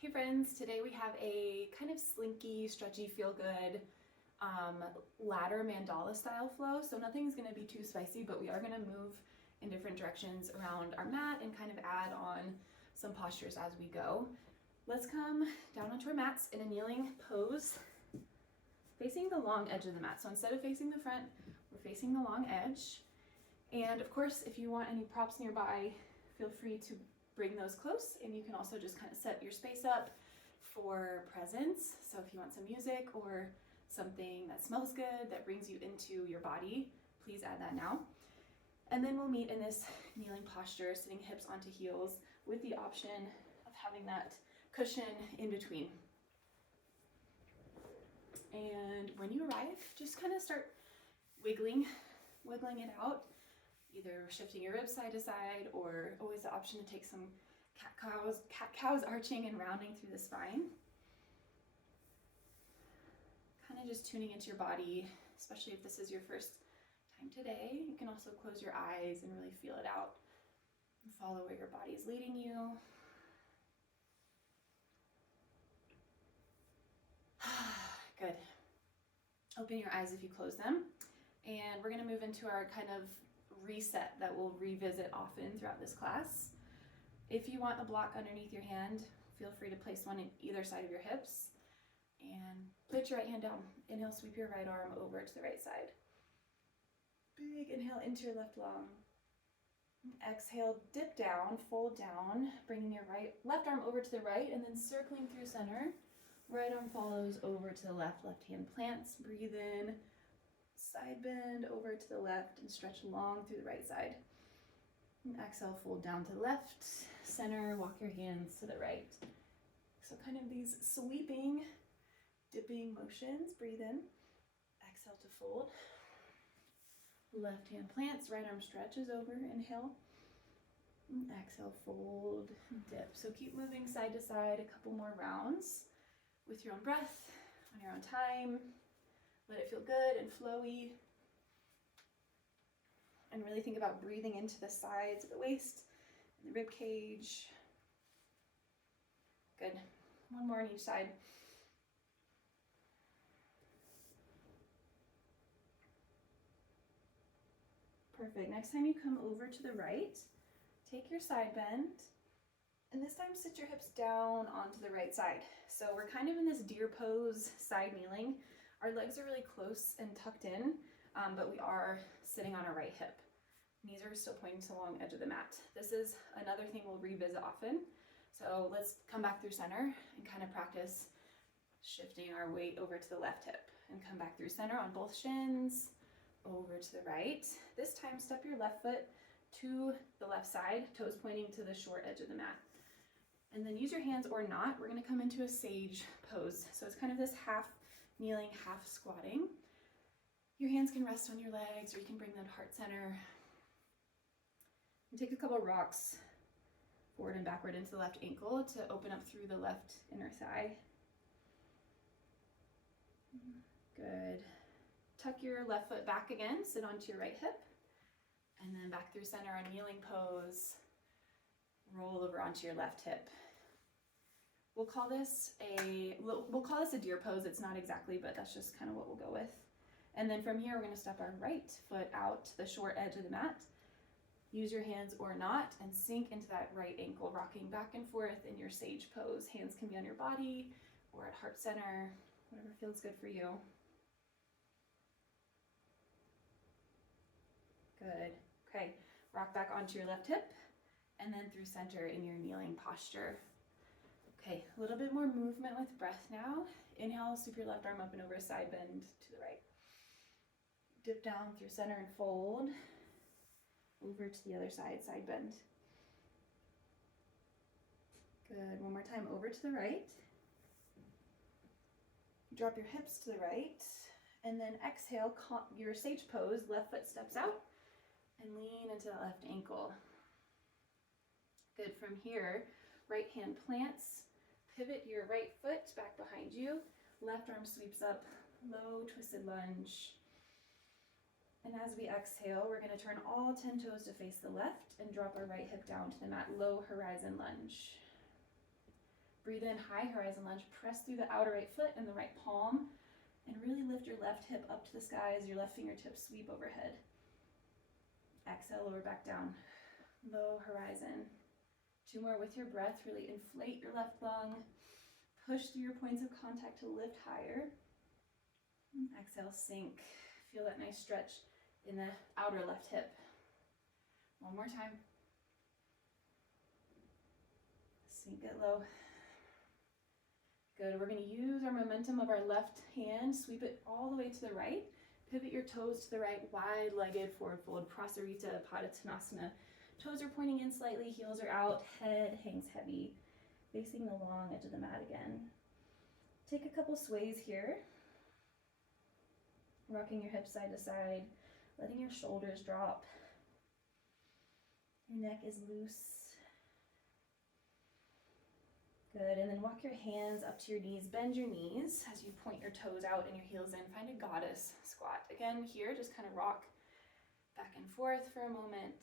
Hey friends, today we have a kind of slinky, stretchy, feel good ladder mandala style flow. So nothing's going to be too spicy, but we are going to move in different directions around our mat and kind of add on some postures as we go. Let's come down onto our mats in a kneeling pose, facing the long edge of the mat. So instead of facing the front, we're facing the long edge. And of course, if you want any props nearby, feel free to bring those close, and you can also just kind of set your space up for presence. So if you want some music or something that smells good, that brings you into your body, please add that now. And then we'll meet in this kneeling posture, sitting hips onto heels with the option of having that cushion in between. And when you arrive, just kind of start wiggling it out, either shifting your ribs side to side, or always the option to take some cat cows arching and rounding through the spine. Kind of just tuning into your body, especially if this is your first time today. You can also close your eyes and really feel it out and follow where your body is leading you. Good. Open your eyes if you close them. And we're going to move into our kind of reset that we'll revisit often throughout this class. If you want a block underneath your hand, feel free to place one in either side of your hips. And put your right hand down. Inhale, sweep your right arm over to the right side. Big inhale into your left lung. Exhale, dip down, fold down, bringing your left arm over to the right, and then circling through center. Right arm follows over to the left, left hand plants. Breathe in, side bend over to the left, and stretch long through the right side. And exhale, fold down to the left, center, walk your hands to the right. So kind of these sweeping, dipping motions. Breathe in, exhale to fold. Left hand plants, right arm stretches over, inhale. And exhale, fold, dip. So keep moving side to side, a couple more rounds with your own breath, on your own time. Let it feel good and flowy. And really think about breathing into the sides of the waist and the rib cage. Good. One more on each side. Perfect. Next time you come over to the right, take your side bend, and this time sit your hips down onto the right side. So we're kind of in this deer pose, side kneeling. Our legs are really close and tucked in, but we are sitting on our right hip. Knees are still pointing to the long edge of the mat. This is another thing we'll revisit often. So let's come back through center and kind of practice shifting our weight over to the left hip and come back through center on both shins, over to the right. This time step your left foot to the left side, toes pointing to the short edge of the mat. And then use your hands or not. We're going to come into a sage pose. So it's kind of this half kneeling, half squatting. Your hands can rest on your legs, or you can bring them to heart center. And take a couple rocks forward and backward into the left ankle to open up through the left inner thigh. Good. Tuck your left foot back again, sit onto your right hip, and then back through center on kneeling pose. Roll over onto your left hip. We'll call this a deer pose. It's not exactly, but that's just kind of what we'll go with. And then from here, we're going to step our right foot out to the short edge of the mat. Use your hands or not, and sink into that right ankle, rocking back and forth in your sage pose. Hands can be on your body or at heart center, whatever feels good for you. Good. Okay, rock back onto your left hip, and then through center in your kneeling posture. Okay, a little bit more movement with breath now. Inhale, sweep your left arm up and over, side bend to the right. Dip down through center and fold. Over to the other side, side bend. Good, one more time, over to the right. Drop your hips to the right, and then exhale, your sage pose, left foot steps out, and lean into the left ankle. Good, from here, right hand plants, pivot your right foot back behind you, left arm sweeps up, low twisted lunge. And as we exhale, we're going to turn all 10 toes to face the left and drop our right hip down to the mat, low horizon lunge. Breathe in, high horizon lunge. Press through the outer right foot and the right palm, and really lift your left hip up to the sky as your left fingertips sweep overhead. Exhale, lower back down. Low horizon. 2 more with your breath. Really inflate your left lung. Push through your points of contact to lift higher. And exhale, sink. Feel that nice stretch in the outer left hip. 1 more time. Sink it low. Good. We're going to use our momentum of our left hand. Sweep it all the way to the right. Pivot your toes to the right. Wide-legged forward fold. Prasarita Padottanasana. Toes are pointing in slightly. Heels are out. Head hangs heavy. Facing the long edge of the mat again. Take a couple sways here. Rocking your hips side to side. Letting your shoulders drop. Your neck is loose. Good, and then walk your hands up to your knees. Bend your knees as you point your toes out and your heels in. Find a goddess squat. Again, here, just kind of rock back and forth for a moment.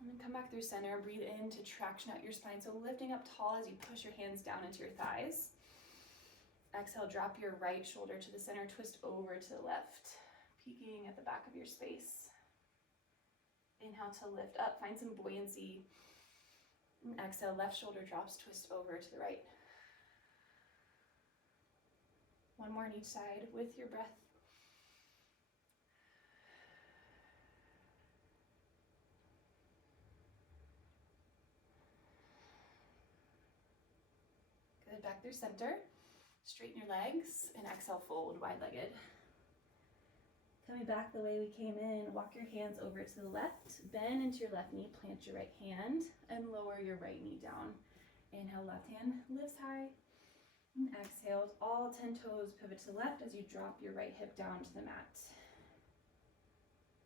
And then come back through center. Breathe in to traction out your spine. So lifting up tall as you push your hands down into your thighs. Exhale, drop your right shoulder to the center. Twist over to the left, peeking at the back of your space. Inhale to lift up. Find some buoyancy. And exhale, left shoulder drops, twist over to the right. 1 more on each side with your breath. Good, back through center. Straighten your legs and exhale, fold, wide-legged. Coming back the way we came in, walk your hands over to the left, bend into your left knee, plant your right hand, and lower your right knee down. Inhale, left hand lifts high, and exhale, all 10 toes pivot to the left as you drop your right hip down to the mat.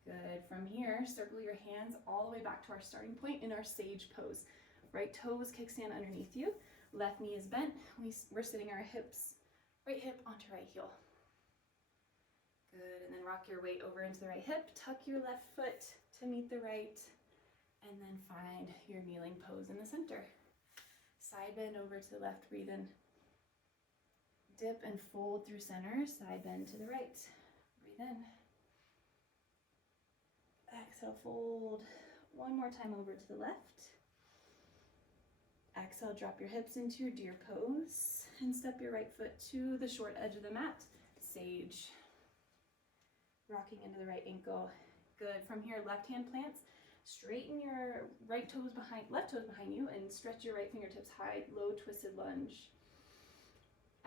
Good, from here, circle your hands all the way back to our starting point in our sage pose. Right toes kickstand underneath you, left knee is bent, we're sitting our hips, right hip onto right heel. Good, and then rock your weight over into the right hip, tuck your left foot to meet the right, and then find your kneeling pose in the center. Side bend over to the left, breathe in. Dip and fold through center, side bend to the right. Breathe in. Exhale, fold. 1 more time over to the left. Exhale, drop your hips into your deer pose, and step your right foot to the short edge of the mat, sage. Rocking into the right ankle. Good. From here, left hand plants. Straighten your left toes behind you, and stretch your right fingertips high, low twisted lunge.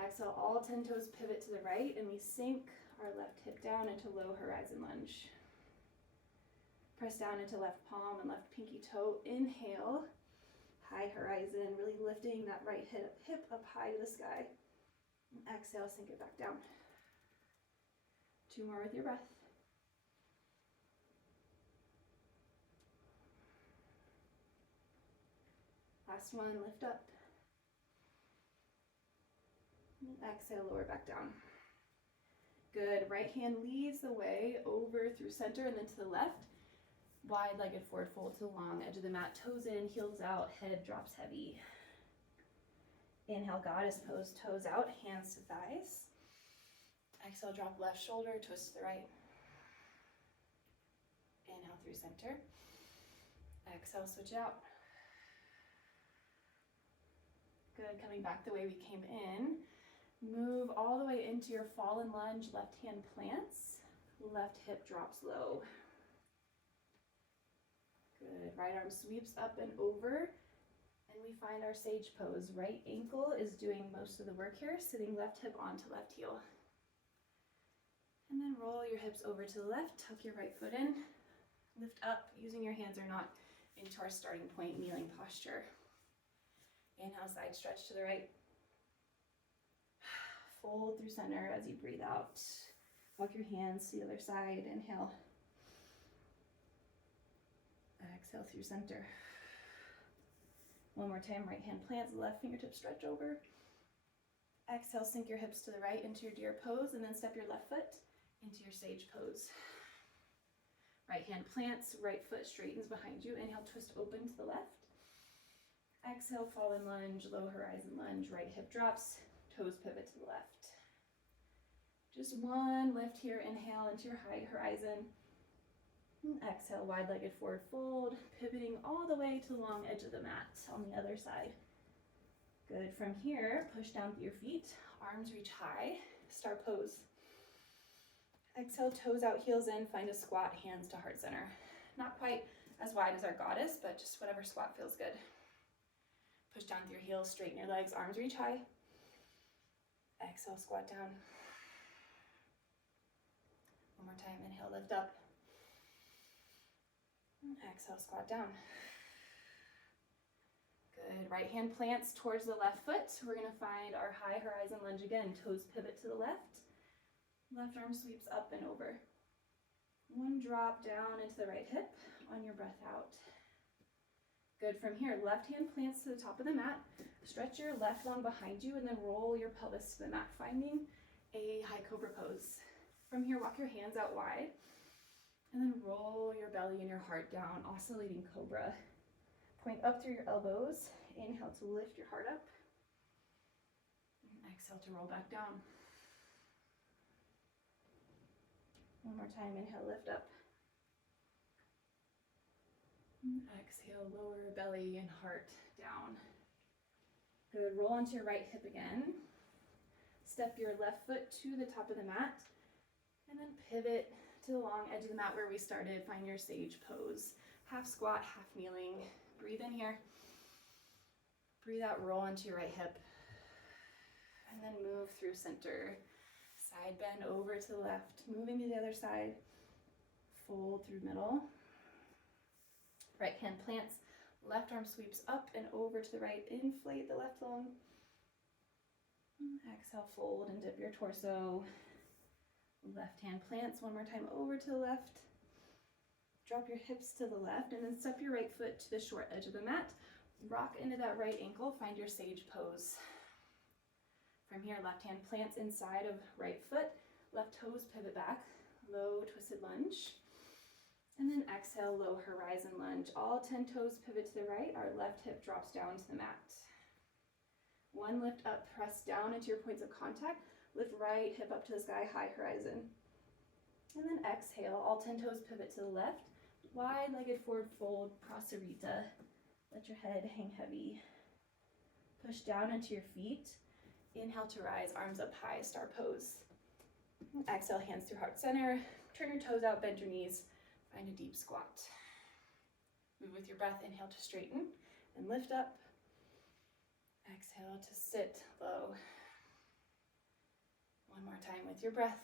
Exhale, all 10 toes pivot to the right, and we sink our left hip down into low horizon lunge. Press down into left palm and left pinky toe. Inhale, high horizon, really lifting that right hip up high to the sky. And exhale, sink it back down. 2 more with your breath. Last one, lift up. And exhale, lower back down. Good, right hand leads the way over through center and then to the left. Wide-legged forward fold to the long edge of the mat. Toes in, heels out, head drops heavy. Inhale, goddess pose, toes out, hands to thighs. Exhale, drop left shoulder, twist to the right. Inhale through center. Exhale, switch out. Good, coming back the way we came in. Move all the way into your fallen lunge, left hand plants, left hip drops low. Good, right arm sweeps up and over, and we find our sage pose. Right ankle is doing most of the work here, sitting left hip onto left heel. And then roll your hips over to the left, tuck your right foot in, lift up, using your hands or not, into our starting point, kneeling posture. Inhale, side stretch to the right. Fold through center as you breathe out. Walk your hands to the other side. Inhale. Exhale through center. 1 more time, right hand plants, left fingertip stretch over. Exhale, sink your hips to the right into your deer pose, and then step your left foot into your sage pose. Right hand plants, right foot straightens behind you. Inhale, twist open to the left. Exhale, fallen lunge, low horizon lunge, right hip drops, toes pivot to the left. Just one lift here, inhale into your high horizon. And exhale, wide-legged forward fold, pivoting all the way to the long edge of the mat on the other side. Good. From here, push down through your feet, arms reach high, star pose. Exhale, toes out, heels in, find a squat, hands to heart center. Not quite as wide as our goddess, but just whatever squat feels good. Push down through your heels, straighten your legs, arms reach high. Exhale, squat down. One more time, inhale, lift up. Exhale, squat down. Good, right hand plants towards the left foot. We're gonna find our high horizon lunge again. Toes pivot to the left. Left arm sweeps up and over. One drop down into the right hip on your breath out. Good, from here, left hand plants to the top of the mat. Stretch your left lung behind you and then roll your pelvis to the mat, finding a high cobra pose. From here, walk your hands out wide and then roll your belly and your heart down, oscillating cobra. Point up through your elbows. Inhale to lift your heart up. And exhale to roll back down. One more time, inhale, lift up. And exhale, lower belly and heart down. Good, roll onto your right hip again. Step your left foot to the top of the mat. And then pivot to the long edge of the mat where we started. Find your sage pose. Half squat, half kneeling. Breathe in here. Breathe out, roll onto your right hip. And then move through center. Side bend over to the left. Moving to the other side. Fold through middle. Right hand plants. Left arm sweeps up and over to the right. Inflate the left lung. Exhale, fold and dip your torso. Left hand plants one more time over to the left. Drop your hips to the left and then step your right foot to the short edge of the mat. Rock into that right ankle, find your sage pose. From here, left hand plants inside of right foot, left toes pivot back, low twisted lunge. And then exhale, low horizon lunge. All 10 toes pivot to the right, our left hip drops down to the mat. One lift up, press down into your points of contact. Lift right hip up to the sky, high horizon. And then exhale, all 10 toes pivot to the left. Wide-legged forward fold, prasarita. Let your head hang heavy. Push down into your feet. Inhale to rise, arms up high, star pose. Exhale, hands through heart center. Turn your toes out, bend your knees. Find a deep squat. Move with your breath, inhale to straighten and lift up. Exhale to sit low. One more time with your breath.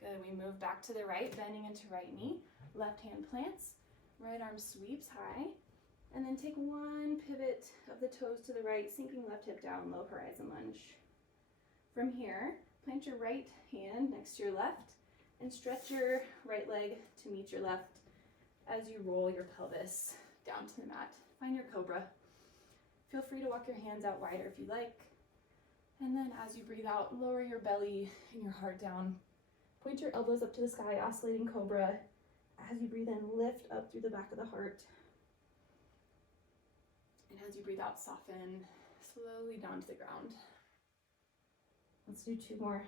Good, we move back to the right, bending into right knee. Left hand plants, right arm sweeps high. And then take one pivot of the toes to the right, sinking left hip down, low horizon lunge. From here, plant your right hand next to your left and stretch your right leg to meet your left as you roll your pelvis down to the mat. Find your cobra. Feel free to walk your hands out wider if you like. And then as you breathe out, lower your belly and your heart down. Point your elbows up to the sky, oscillating cobra. As you breathe in, lift up through the back of the heart. And as you breathe out, soften slowly down to the ground. Let's do 2 more.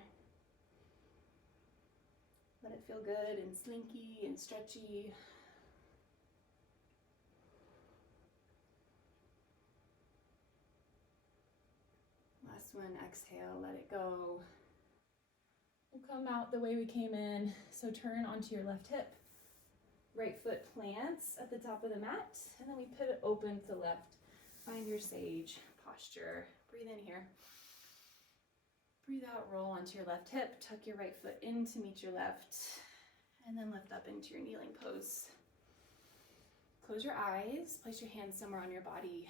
Let it feel good and slinky and stretchy. Last one, exhale, let it go. We'll come out the way we came in. So turn onto your left hip. Right foot plants at the top of the mat, and then we pivot open to the left. Find your sage posture. Breathe in here. Breathe out, roll onto your left hip. Tuck your right foot in to meet your left, and then lift up into your kneeling pose. Close your eyes. Place your hands somewhere on your body.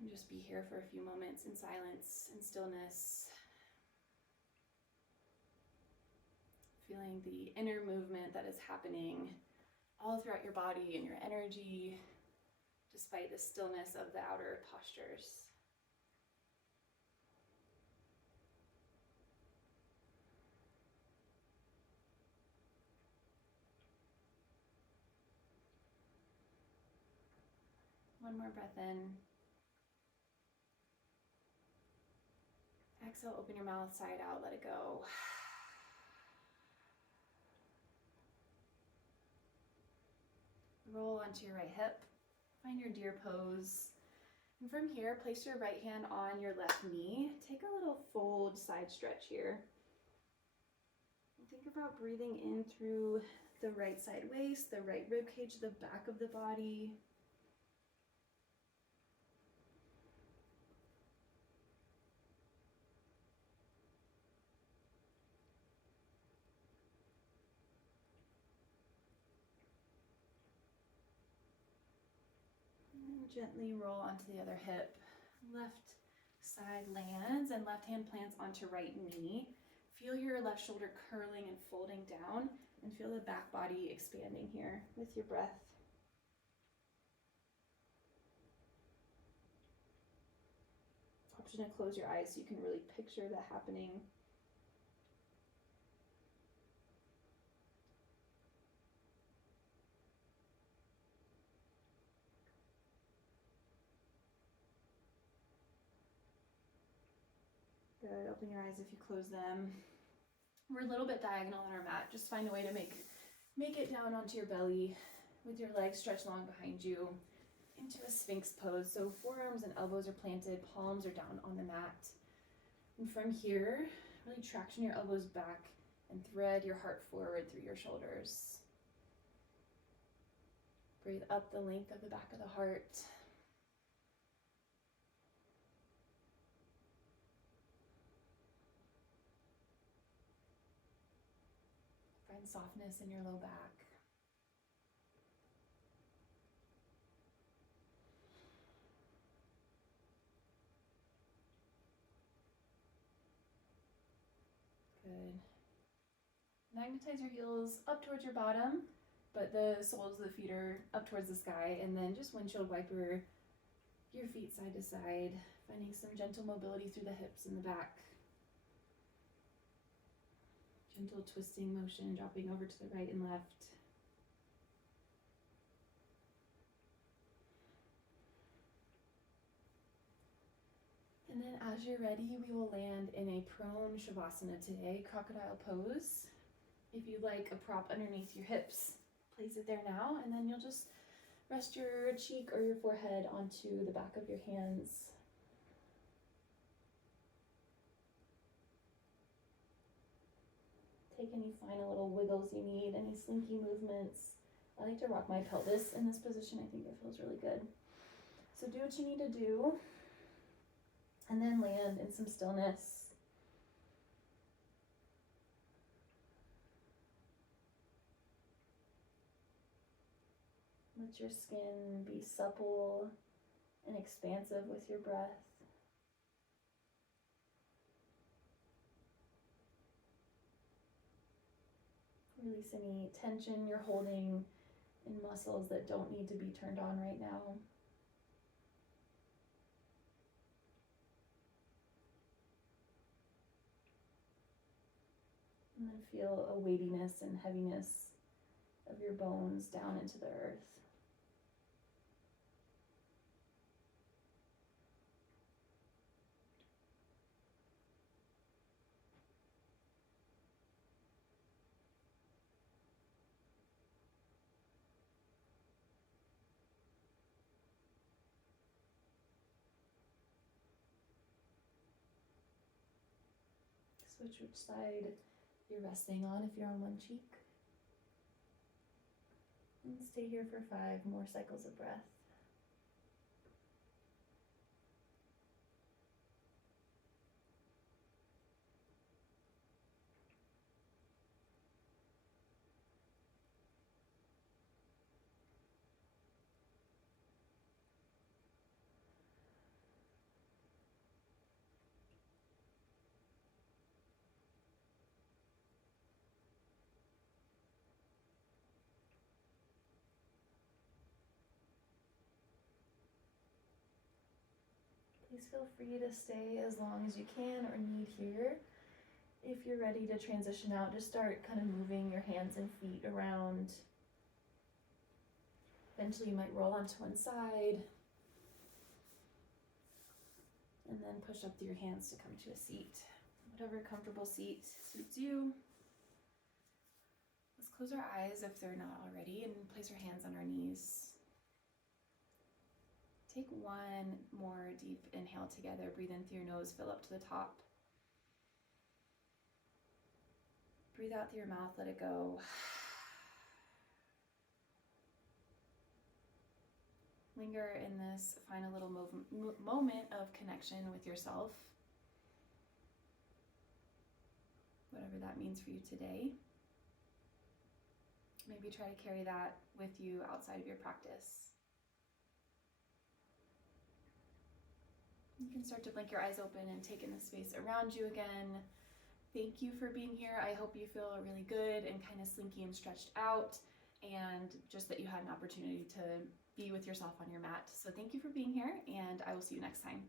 And just be here for a few moments in silence and stillness. Feeling the inner movement that is happening all throughout your body and your energy, despite the stillness of the outer postures. One more breath in. Exhale, open your mouth, side out, let it go. Roll onto your right hip. Find your deer pose. And from here, place your right hand on your left knee. Take a little fold side stretch here. And think about breathing in through the right side waist, the right rib cage, the back of the body. And gently roll onto the other hip. Left side lands and left hand plants onto right knee. Feel your left shoulder curling and folding down, and feel the back body expanding here with your breath. Option to close your eyes so you can really picture that happening. Good. Open your eyes if you close them. We're a little bit diagonal on our mat. Just find a way to make it down onto your belly with your legs stretched long behind you into a Sphinx pose. So forearms and elbows are planted, palms are down on the mat. And from here, really traction your elbows back and thread your heart forward through your shoulders. Breathe up the length of the back of the heart. Find softness in your low back. Good. Magnetize your heels up towards your bottom, but the soles of the feet are up towards the sky, and then just windshield wiper your feet side to side, finding some gentle mobility through the hips and the back. Gentle twisting motion, dropping over to the right and left. And then as you're ready, we will land in a prone shavasana today, crocodile pose. If you'd like a prop underneath your hips, place it there now, and then you'll just rest your cheek or your forehead onto the back of your hands. Take any final little wiggles you need, any slinky movements. I like to rock my pelvis in this position. I think it feels really good. So do what you need to do, and then land in some stillness. Let your skin be supple and expansive with your breath. Release any tension you're holding in muscles that don't need to be turned on right now. And then feel a weightiness and heaviness of your bones down into the earth. Switch which side you're resting on if you're on one cheek. And stay here for 5 more cycles of breath. Please feel free to stay as long as you can or need here. If you're ready to transition out, just start kind of moving your hands and feet around. Eventually you might roll onto one side, And then push up through your hands to come to a seat. Whatever comfortable seat suits you. Let's close our eyes if they're not already and place our hands on our knees. Take one more deep inhale together. Breathe in through your nose, fill up to the top. Breathe out through your mouth, let it go. Linger in this final little moment of connection with yourself. Whatever that means for you today. Maybe try to carry that with you outside of your practice. You can start to blink your eyes open and take in the space around you again. Thank you for being here. I hope you feel really good and kind of slinky and stretched out, and just that you had an opportunity to be with yourself on your mat. So thank you for being here, and I will see you next time.